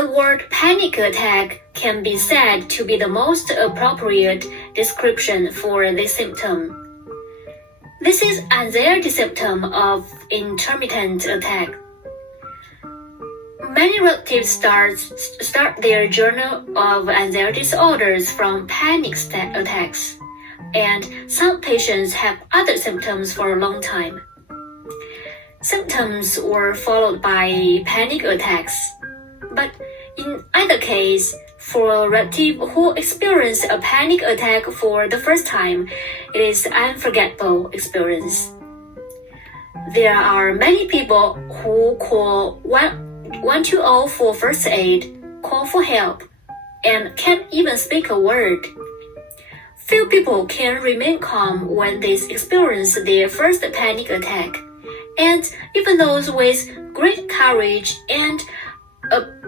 The word panic attack can be said to be the most appropriate description for this symptom. This is anxiety symptom of intermittent attack. Many relatives start their journey of anxiety disorders from panic attacks, and some patients have other symptoms for a long time. Symptoms were followed by panic attacks, but in either case, for a relative who experienced a panic attack for the first time, it is an unforgettable experience. There are many people who call 120 for first aid, call for help, and can't even speak a word. Few people can remain calm when they experience their first panic attack, and even those with great courage and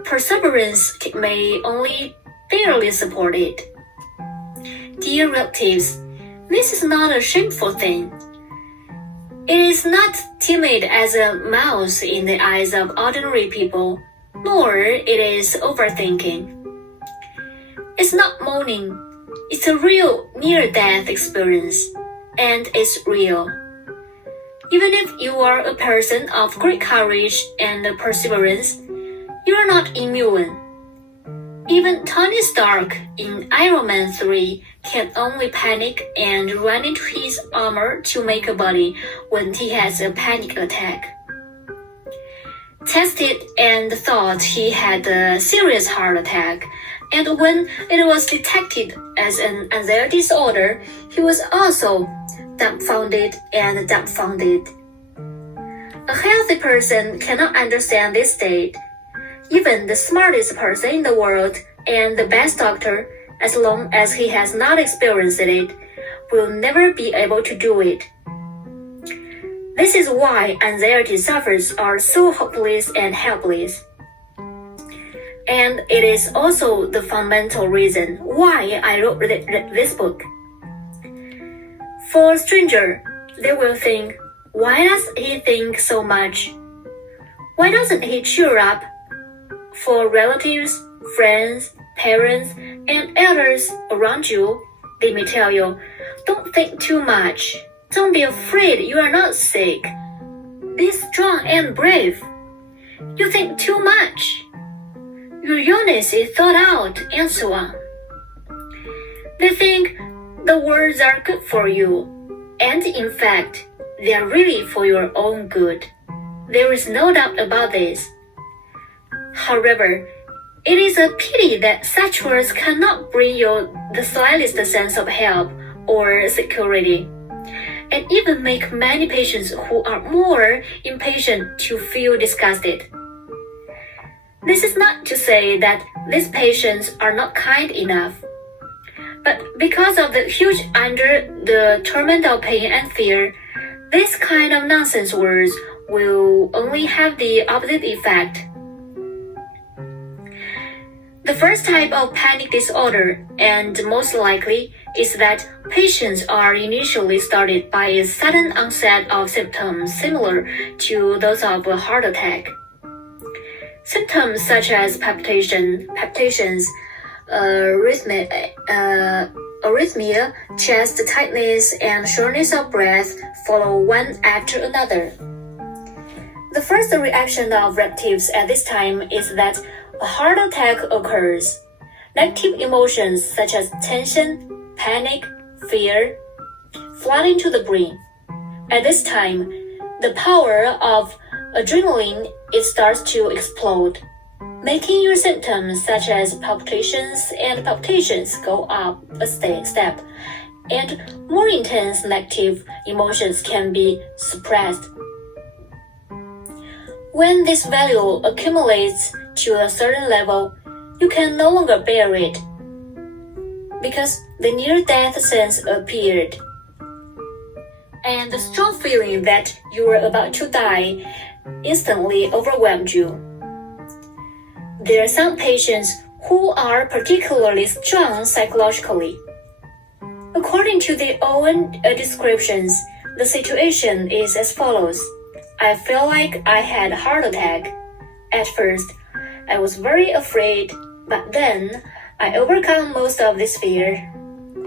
perseverance may only barely support it. Dear relatives, this is not a shameful thing. It is not timid as a mouse in the eyes of ordinary people, nor it is overthinking. It's not moaning. It's a real near-death experience, and it's real. Even if you are a person of great courage and perseverance, you are not immune. Even Tony Stark in Iron Man 3 can only panic and run into his armor to make a body when he has a panic attack. Tested and thought he had a serious heart attack, and when it was detected as an anxiety disorder, he was also dumbfounded. A healthy person cannot understand this state. Even the smartest person in the world and the best doctor, as long as he has not experienced it, will never be able to do it. This is why anxiety sufferers are so hopeless and helpless. And it is also the fundamental reason why I wrote this book. For a stranger, they will think, why does he think so much? Why doesn't he cheer up? For relatives, friends, parents, and elders around you, they may tell you, don't think too much. Don't be afraid you are not sick. Be strong and brave. You think too much. Your illness is thought out, and so on. They think the words are good for you, and in fact, they are really for your own good. There is no doubt about this. However, it is a pity that such words cannot bring you the slightest sense of help or security, and even make many patients who are more impatient to feel disgusted. This is not to say that these patients are not kind enough, but because of the huge under the torment of pain and fear, this kind of nonsense words will only have the opposite effect. The first type of panic disorder, and most likely, is that patients are initially started by a sudden onset of symptoms similar to those of a heart attack. Symptoms such as palpitations, arrhythmia, chest tightness, and shortness of breath follow one after another. The first reaction of relatives at this time is that a heart attack occurs. Negative emotions such as tension, panic, fear flood into the brain. At this time, the power of adrenaline starts to explode, making your symptoms such as palpitations go up a step, and more intense negative emotions can be suppressed. When this value accumulates to a certain level, you can no longer bear it, because the near-death sense appeared, and the strong feeling that you were about to die instantly overwhelmed you. There are some patients who are particularly strong psychologically. According to their own descriptions, the situation is as follows. I felt like I had a heart attack. At first, I was very afraid, but then I overcome most of this fear,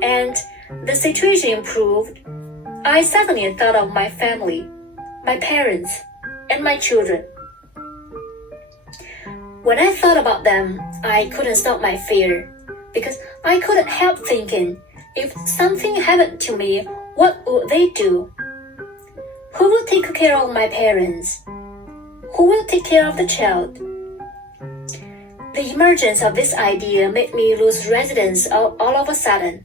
and the situation improved. I suddenly thought of my family, my parents, and my children. When I thought about them, I couldn't stop my fear, because I couldn't help thinking, if something happened to me, what would they do? Who will take care of my parents? Who will take care of the child? The emergence of this idea made me lose residence all of a sudden,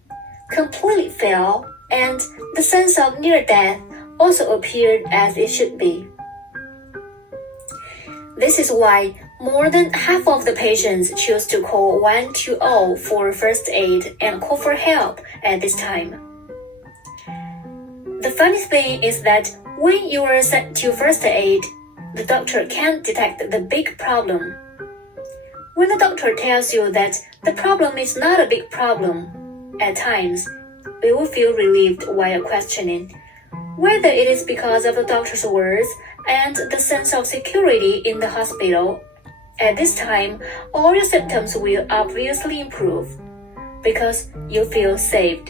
completely fail, and the sense of near death also appeared as it should be. This is why more than half of the patients choose to call 120 for first aid and call for help at this time. The funny thing is that when you are sent to first aid, the doctor can't detect the big problem. When the doctor tells you that the problem is not a big problem, at times, we will feel relieved while questioning whether it is because of the doctor's words and the sense of security in the hospital. At this time, all your symptoms will obviously improve because you feel saved.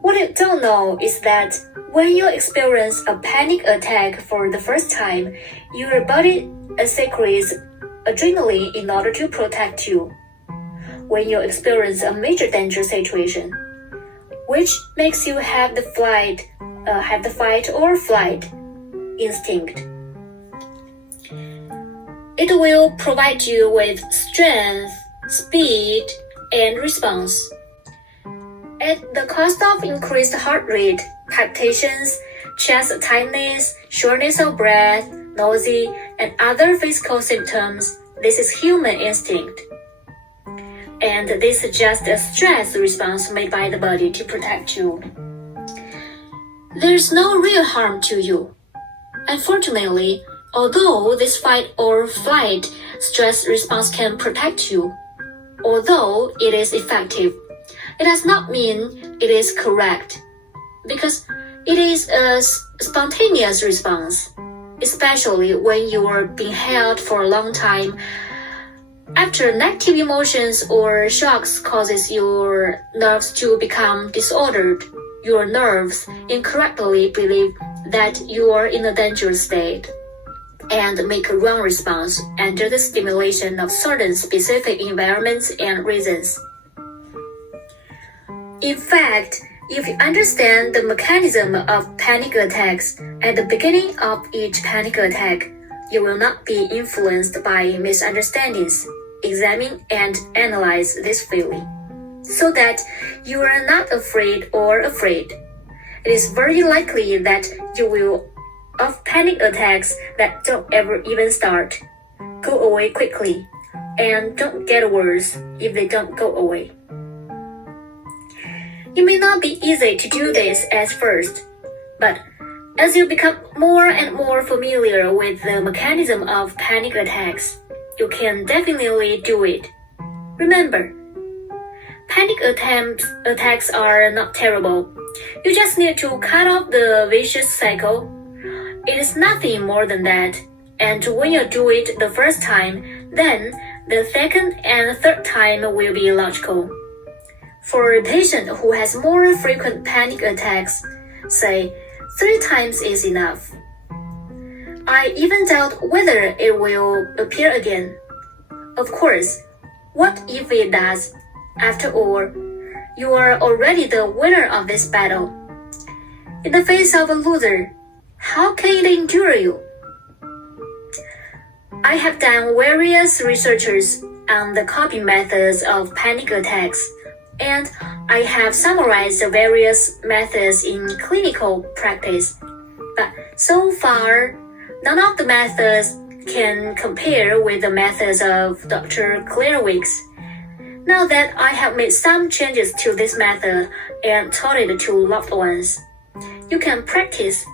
What you don't know is that when you experience a panic attack for the first time, your body secretes adrenaline in order to protect you. When you experience a major danger situation, which makes you have the fight or flight instinct. It will provide you with strength, speed, and response. At the cost of increased heart rate, palpitations, chest tightness, shortness of breath, nausea, and other physical symptoms, this is human instinct. And this is just a stress response made by the body to protect you. There's no real harm to you. Unfortunately, although this fight or flight stress response can protect you, although it is effective, it does not mean it is correct, because it is a spontaneous response, especially when you are being held for a long time. After negative emotions or shocks causes your nerves to become disordered, your nerves incorrectly believe that you are in a dangerous state and make a wrong response under the stimulation of certain specific environments and reasons. In fact, if you understand the mechanism of panic attacks at the beginning of each panic attack, you will not be influenced by misunderstandings. Examine and analyze this feeling, so that you are not afraid or afraid. It is very likely that you will have panic attacks that don't ever even start, go away quickly, and don't get worse if they don't go away. It may not be easy to do this at first, but as you become more and more familiar with the mechanism of panic attacks, you can definitely do it. Remember, panic attacks are not terrible. You just need to cut off the vicious cycle. It is nothing more than that. And when you do it the first time, then the second and third time will be logical. For a patient who has more frequent panic attacks, say 3 times is enough. I even doubt whether it will appear again. Of course, what if it does? After all, you are already the winner of this battle. In the face of a loser, how can it endure you? I have done various researches on the coping methods of panic attacks, and I have summarized the various methods in clinical practice. But so far, none of the methods can compare with the methods of Dr. Clairwick's. Now that I have made some changes to this method and taught it to loved ones, you can practice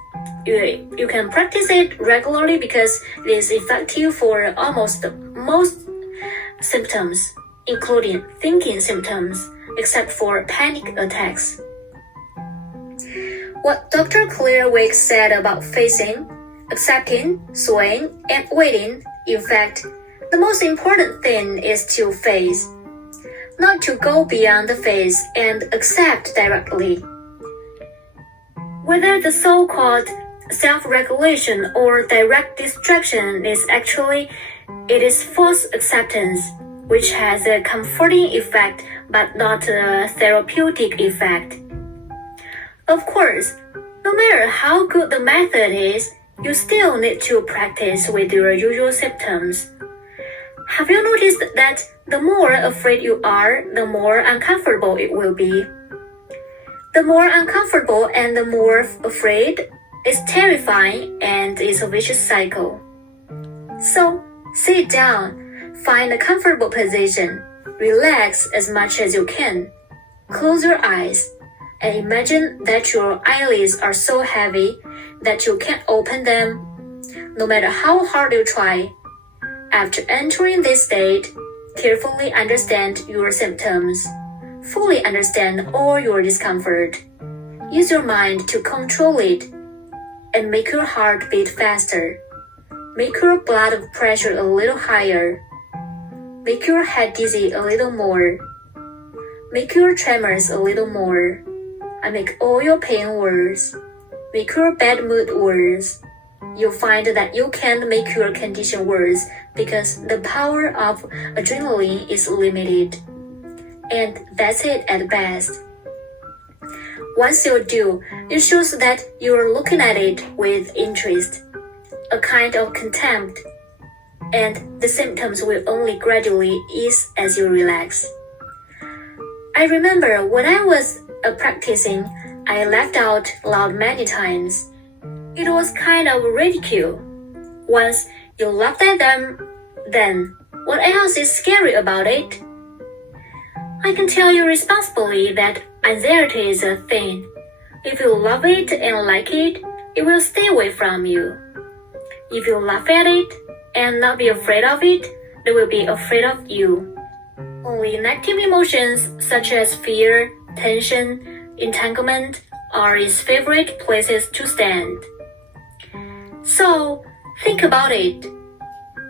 it regularly because it is effective for almost most symptoms, including thinking symptoms, except for panic attacks. What Dr. Clairwick said about facing, accepting, swaying, and waiting, in fact, The most important thing is to face, not to go beyond the face and accept directly. Whether the so-called self-regulation or direct distraction is actually, it is false acceptance, which has a comforting effect but not a therapeutic effect. Of course, no matter how good the method is, you still need to practice with your usual symptoms. Have you noticed that the more afraid you are, the more uncomfortable it will be? The more uncomfortable and the more afraid is terrifying and is a vicious cycle. So, sit down, find a comfortable position, relax as much as you can, close your eyes, and imagine that your eyelids are so heavy that you can't open them, no matter how hard you try. After entering this state, carefully understand your symptoms. Fully understand all your discomfort. Use your mind to control it and make your heart beat faster. Make your blood pressure a little higher. Make your head dizzy a little more. Make your tremors a little more. And make all your pain worse. Make your bad mood worse. You'll find that you can't make your condition worse because the power of adrenaline is limited. And that's it at best. Once you do, it shows that you're looking at it with interest, a kind of contempt, and the symptoms will only gradually ease as you relax. I remember when I was practicing, I laughed out loud many times. It was kind of ridicule. Once you laughed at them, then what else is scary about it? I can tell you responsibly that anxiety is a thing. If you love it and like it, it will stay away from you. If you laugh at it and not be afraid of it, they will be afraid of you. Only negative emotions such as fear, tension, entanglement are its favorite places to stand. So, think about it.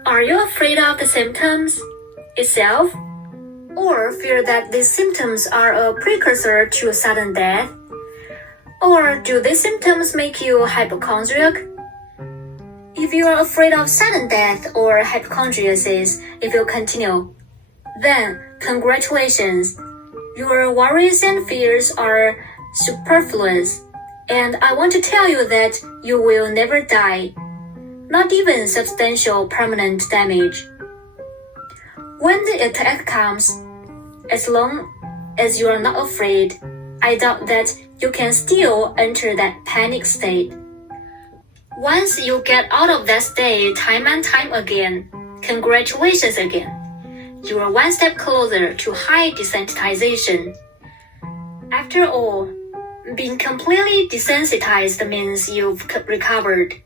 Are you afraid of the symptoms itself? Or fear that these symptoms are a precursor to sudden death? Or do these symptoms make you hypochondriac? If you are afraid of sudden death or hypochondriasis, if you continue, then congratulations. Your worries and fears are superfluous, and I want to tell you that you will never die, not even substantial permanent damage. When the attack comes, as long as you are not afraid, I doubt that you can still enter that panic state. Once you get out of that state time and time again, congratulations again. You are one step closer to high desensitization. After all, being completely desensitized means you've recovered.